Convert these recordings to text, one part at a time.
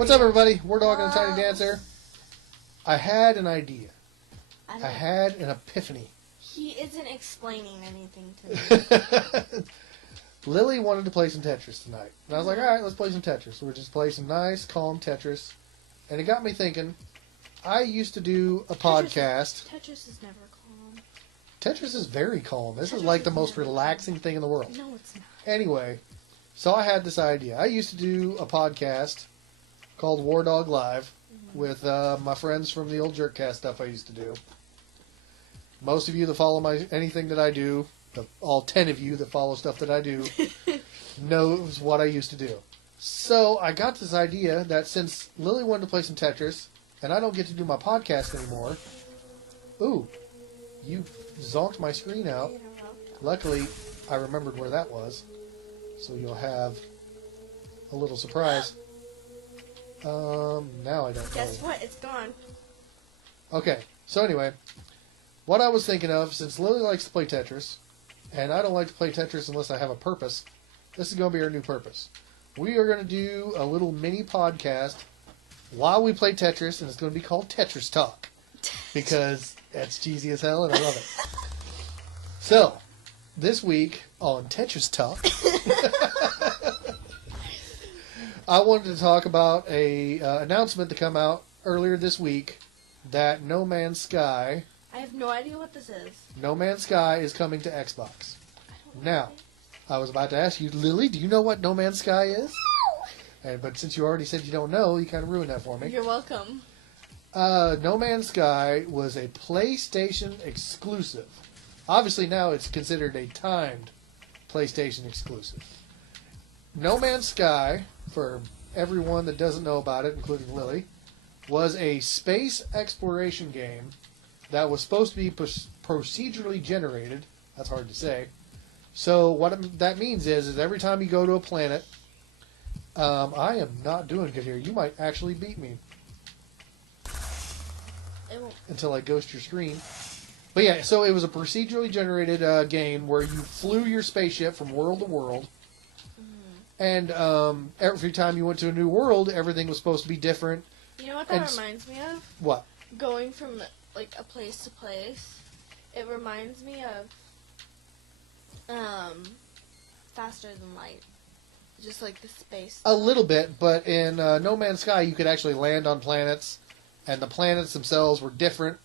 What's up, everybody? We're Dog and a Tiny Dancer. I had an idea. I had an epiphany. He isn't explaining anything to me. Lily wanted to play some Tetris tonight. And I was like, alright, let's play some Tetris. We'll just play some nice, calm Tetris. And it got me thinking, I used to do a podcast. Tetris is never calm. Tetris is very calm. This is like the most relaxing thing in the world. No, it's not. Anyway, so I had this idea. I used to do a podcast called War Dog Live with my friends from the old Jerkcast stuff I used to do. Most of you that follow anything that I do, all 10 of you that follow stuff that I do, knows what I used to do. So I got this idea that since Lily wanted to play some Tetris, and I don't get to do my podcast anymore, ooh, you zonked my screen out. Luckily, I remembered where that was, so you'll have a little surprise. Now I don't know. Guess what? It's gone. Okay, so anyway, what I was thinking of, since Lily likes to play Tetris, and I don't like to play Tetris unless I have a purpose, this is going to be our new purpose. We are going to do a little mini podcast while we play Tetris, and it's going to be called Tetris Talk, because that's cheesy as hell, and I love it. So, this week on Tetris Talk, I wanted to talk about a announcement to come out earlier this week that No Man's Sky... I have no idea what this is. No Man's Sky is coming to Xbox. Now, I was about to ask you, Lily, do you know what No Man's Sky is? No! But since you already said you don't know, you kind of ruined that for me. You're welcome. No Man's Sky was a PlayStation exclusive. Obviously now it's considered a timed PlayStation exclusive. No Man's Sky, for everyone that doesn't know about it, including Lily, was a space exploration game that was supposed to be procedurally generated. That's hard to say. So what that means is every time you go to a planet, I am not doing good here. You might actually beat me. It won't. Until I ghost your screen. But yeah, so it was a procedurally generated game where you flew your spaceship from world to world. And every time you went to a new world, everything was supposed to be different. You know what that reminds me of? What? Going from like a place to place. It reminds me of Faster Than Light. Just like the space. A little bit, but in No Man's Sky, you could actually land on planets, and the planets themselves were different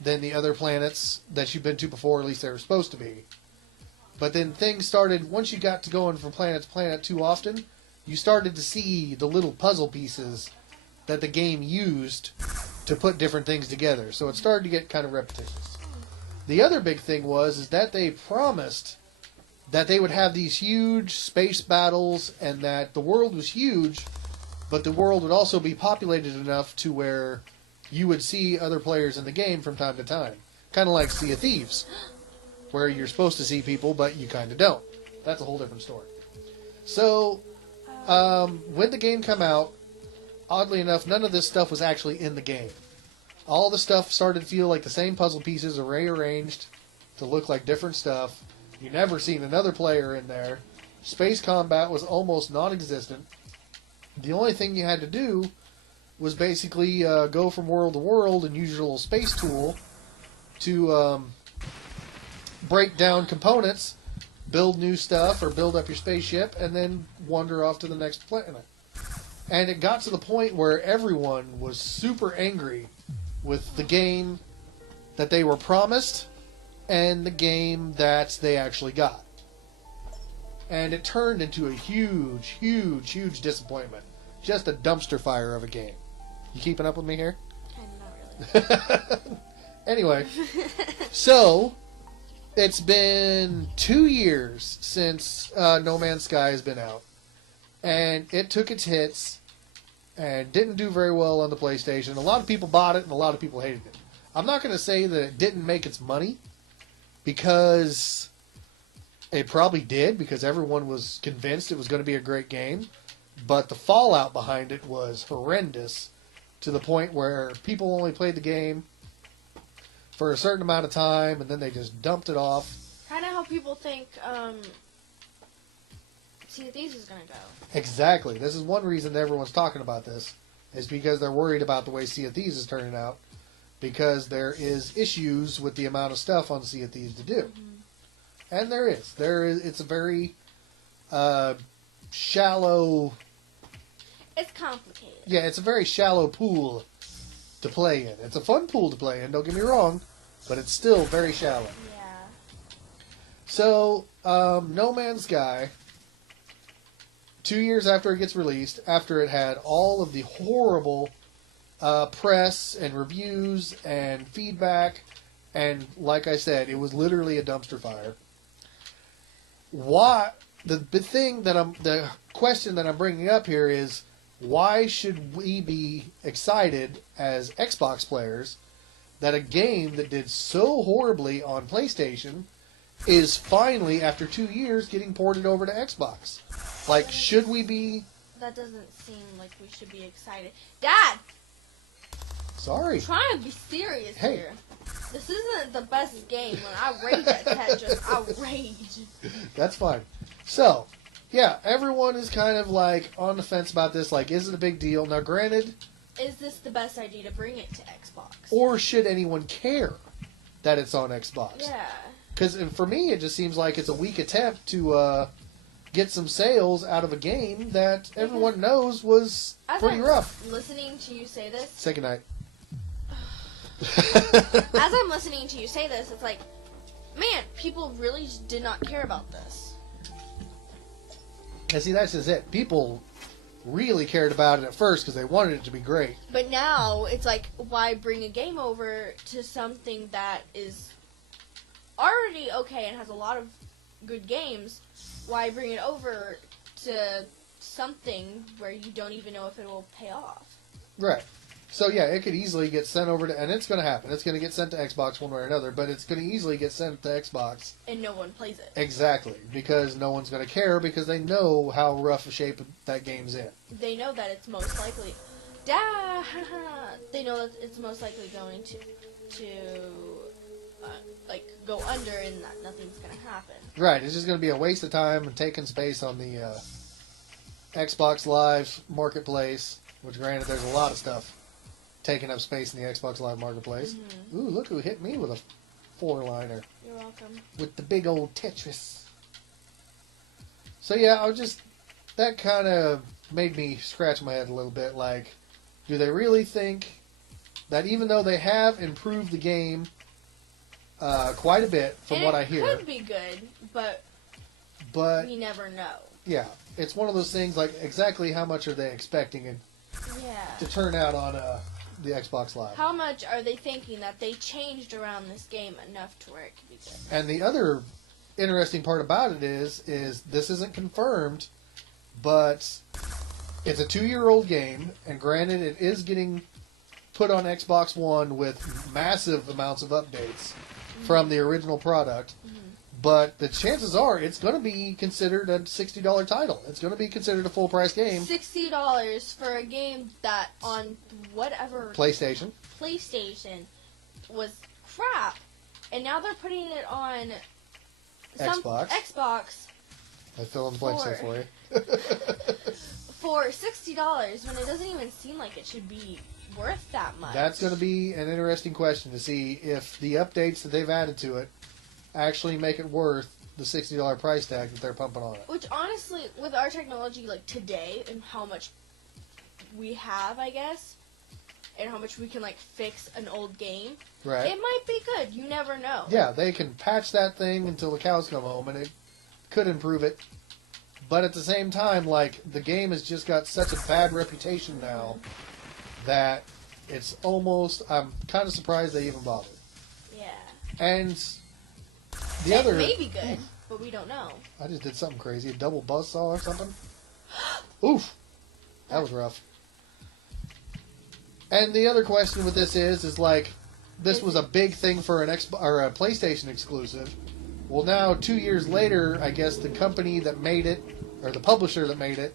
than the other planets that you've been to before, at least they were supposed to be. But then things started, once you got to going from planet to planet too often, you started to see the little puzzle pieces that the game used to put different things together. So it started to get kind of repetitious. The other big thing is that they promised that they would have these huge space battles and that the world was huge, but the world would also be populated enough to where you would see other players in the game from time to time. Kind of like Sea of Thieves, where you're supposed to see people, but you kind of don't. That's a whole different story. So, when the game came out, oddly enough, none of this stuff was actually in the game. All the stuff started to feel like the same puzzle pieces, rearranged to look like different stuff. You never seen another player in there. Space combat was almost non-existent. The only thing you had to do was basically go from world to world and use your little space tool to break down components, build new stuff, or build up your spaceship, and then wander off to the next planet. And it got to the point where everyone was super angry with the game that they were promised and the game that they actually got. And it turned into a huge, huge, huge disappointment. Just a dumpster fire of a game. You keeping up with me here? Not really. Anyway, so it's been 2 years since No Man's Sky has been out. And it took its hits and didn't do very well on the PlayStation. A lot of people bought it and a lot of people hated it. I'm not going to say that it didn't make its money, because it probably did, because everyone was convinced it was going to be a great game. But the fallout behind it was horrendous, to the point where people only played the game for a certain amount of time and then they just dumped it off. Kind of how people think Sea of Thieves is going to go. Exactly. This is one reason that everyone's talking about this. is because they're worried about the way Sea of Thieves is turning out, because there is issues with the amount of stuff on Sea of Thieves to do. And there is. It's a very shallow... It's complicated. Yeah, it's a very shallow pool to play in. It's a fun pool to play in, don't get me wrong, but it's still very shallow. Yeah. So, No Man's Sky, 2 years after it gets released, after it had all of the horrible press and reviews and feedback, and like I said, it was literally a dumpster fire. The question that I'm bringing up here is, why should we be excited as Xbox players that a game that did so horribly on PlayStation is finally, after 2 years, getting ported over to Xbox? Like, should we be... That doesn't seem like we should be excited. Dad! Sorry. I'm trying to be serious Hey. here. This isn't the best game. When I rage at Tetris, I rage. That's fine. So, yeah, everyone is kind of like on the fence about this. Like, is it a big deal? Now, granted, Is this the best idea to bring it to Xbox? or should anyone care that it's on Xbox? Yeah. Because for me, it just seems like it's a weak attempt to get some sales out of a game that everyone knows was As pretty I'm rough. listening to you say this, Say goodnight. as I'm listening to you say this, it's like, man, people really just did not care about this. And see, that's just it. People really cared about it at first because they wanted it to be great. But now it's like, why bring a game over to something that is already okay and has a lot of good games? Why bring it over to something where you don't even know if it will pay off? Right. So, yeah, it could easily get sent over to... And it's going to happen. It's going to get sent to Xbox one way or another, but it's going to easily get sent to Xbox. And no one plays it. Exactly. Because no one's going to care because they know how rough a shape that game's in. They know that it's most likely... They know that it's most likely going to go under and that nothing's going to happen. Right. It's just going to be a waste of time and taking space on the Xbox Live marketplace, which, granted, there's a lot of stuff taking up space in the Xbox Live marketplace. Mm-hmm. Ooh, look who hit me with a four-liner. You're welcome. With the big old Tetris. So yeah, that kind of made me scratch my head a little bit. Like, do they really think that even though they have improved the game quite a bit from what I hear, it could be good, but we never know. Yeah, it's one of those things. Like, exactly how much are they expecting it Yeah. to turn out on the Xbox Live? How much are they thinking that they changed around this game enough to where it could be good? And the other interesting part about it is this isn't confirmed, but it's a 2-year-old game, and granted, it is getting put on Xbox One with massive amounts of updates from the original product. But the chances are it's going to be considered a $60 title. It's going to be considered a full-price game. $60 for a game that on whatever PlayStation was crap, and now they're putting it on Xbox I fill in the blanks there for you. for $60 when it doesn't even seem like it should be worth that much. That's going to be an interesting question to see if the updates that they've added to it actually make it worth the $60 price tag that they're pumping on it. Which, honestly, with our technology, like, today, and how much we have, I guess, and how much we can, like, fix an old game, Right. it might be good. You never know. Yeah, they can patch that thing until the cows come home, and it could improve it. But at the same time, like, the game has just got such a bad reputation now that it's almost... I'm kind of surprised they even bothered. Yeah. And... It may be good, but we don't know. I just did something crazy. A double buzzsaw or something. Oof. That was rough. And the other question with this is like, this was a big thing for an or a PlayStation exclusive. Well, now 2 years later, I guess the company that made it, or the publisher that made it,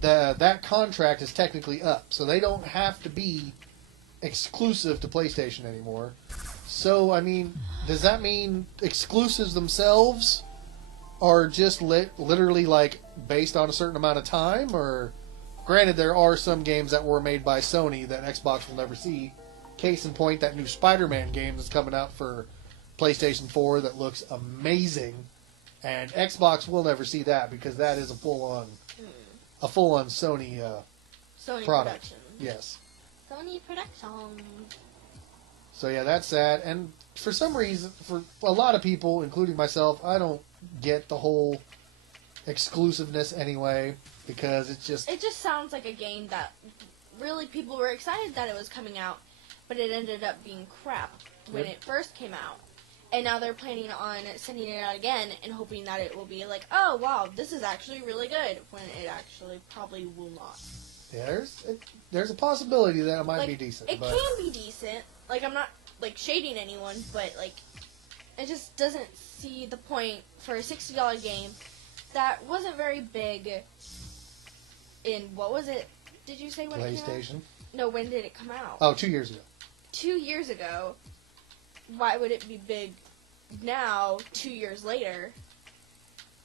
that contract is technically up, so they don't have to be exclusive to PlayStation anymore. So, I mean, does that mean exclusives themselves are just literally, like, based on a certain amount of time? Or Granted, there are some games that were made by Sony that Xbox will never see. Case in point, that new Spider-Man game that's coming out for PlayStation 4 that looks amazing, and Xbox will never see that because that is a full-on Sony Sony product. production. Yes. Sony production. So yeah, that's sad. And for some reason, for a lot of people, including myself, I don't get the whole exclusiveness anyway because it's just... It just sounds like a game that really people were excited that it was coming out, but it ended up being crap when it first came out. And now they're planning on sending it out again and hoping that it will be like, oh wow, this is actually really good, when it actually probably will not. Yeah, there's a possibility that it might Like, be decent. It but can be decent. Like, I'm not like shading anyone, but like, it just doesn't see the point for a $60 game that wasn't very big. In what was it? Did you say when it came out? PlayStation. No, when did it come out? Oh, 2 years ago. 2 years ago. Why would it be big now, 2 years later?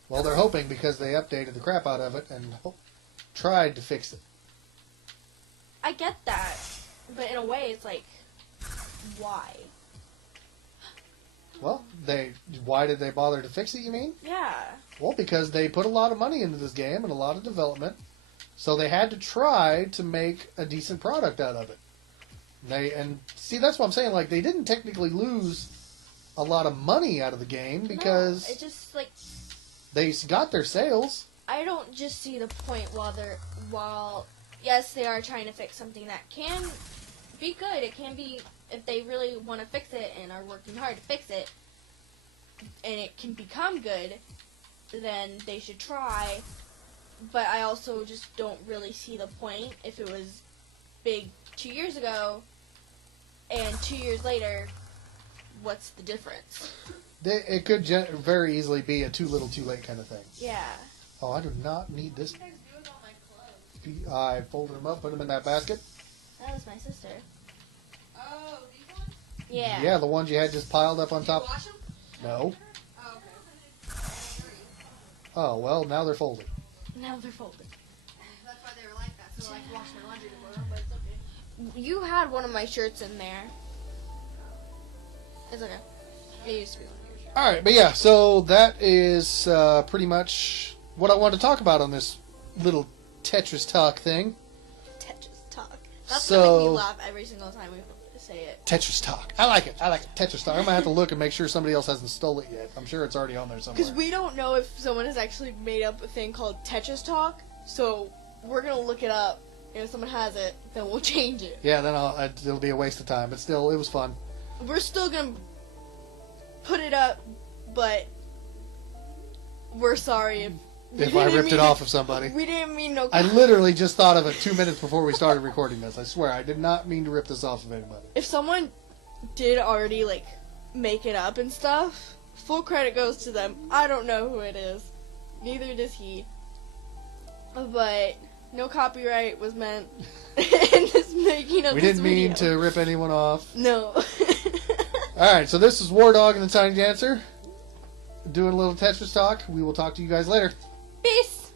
Well, they're hoping because they updated the crap out of it and tried to fix it. I get that, but in a way, it's like, why? Well, why did they bother to fix it, you mean? Yeah. Well, because they put a lot of money into this game and a lot of development, so they had to try to make a decent product out of it. See, that's what I'm saying. Like, they didn't technically lose a lot of money out of the game because No, it just like they got their sales. I don't just see the point while yes, they are trying to fix something that can be good. It can be, if they really want to fix it and are working hard to fix it, and it can become good, then they should try. But I also just don't really see the point if it was big 2 years ago and 2 years later, what's the difference? It could very easily be a too little too late kind of thing. Yeah. Oh, I do not need this. What do you guys do with all my clothes? I folded them up, put them in that basket. That was my sister. Oh, these ones? Yeah. Yeah, the ones you had just piled up on Did you top. wash them? No. Oh, okay. Oh, well, now they're folded. Now they're folded. That's why they were like that. So I like wash my laundry before them, but it's okay. You had one of my shirts in there. It's okay. It used to be one of your shirts. All right, but yeah, so that is pretty much what I wanted to talk about on this little Tetris talk thing. Tetris talk. That's So- gonna make me laugh every single time we say it. Tetris talk. I like it. I like it. Tetris talk. I'm gonna have to look and make sure somebody else hasn't stole it yet. I'm sure it's already on there somewhere. Because we don't know if someone has actually made up a thing called Tetris talk, so we're gonna look it up. And if someone has it, then we'll change it. Yeah, then it'll be a waste of time. But still, it was fun. We're still gonna put it up, but we're sorry if we If I didn't ripped it mean off of somebody. We didn't mean no. I literally just thought of it 2 minutes before we started recording this. I swear, I did not mean to rip this off of anybody. If someone did already like make it up and stuff, full credit goes to them. I don't know who it is. Neither does he. But no copyright was meant in this making of We this didn't mean video. to rip anyone off. No. Alright, so this is War Dog and the Tiny Dancer doing a little Tetris talk. We will talk to you guys later. Peace.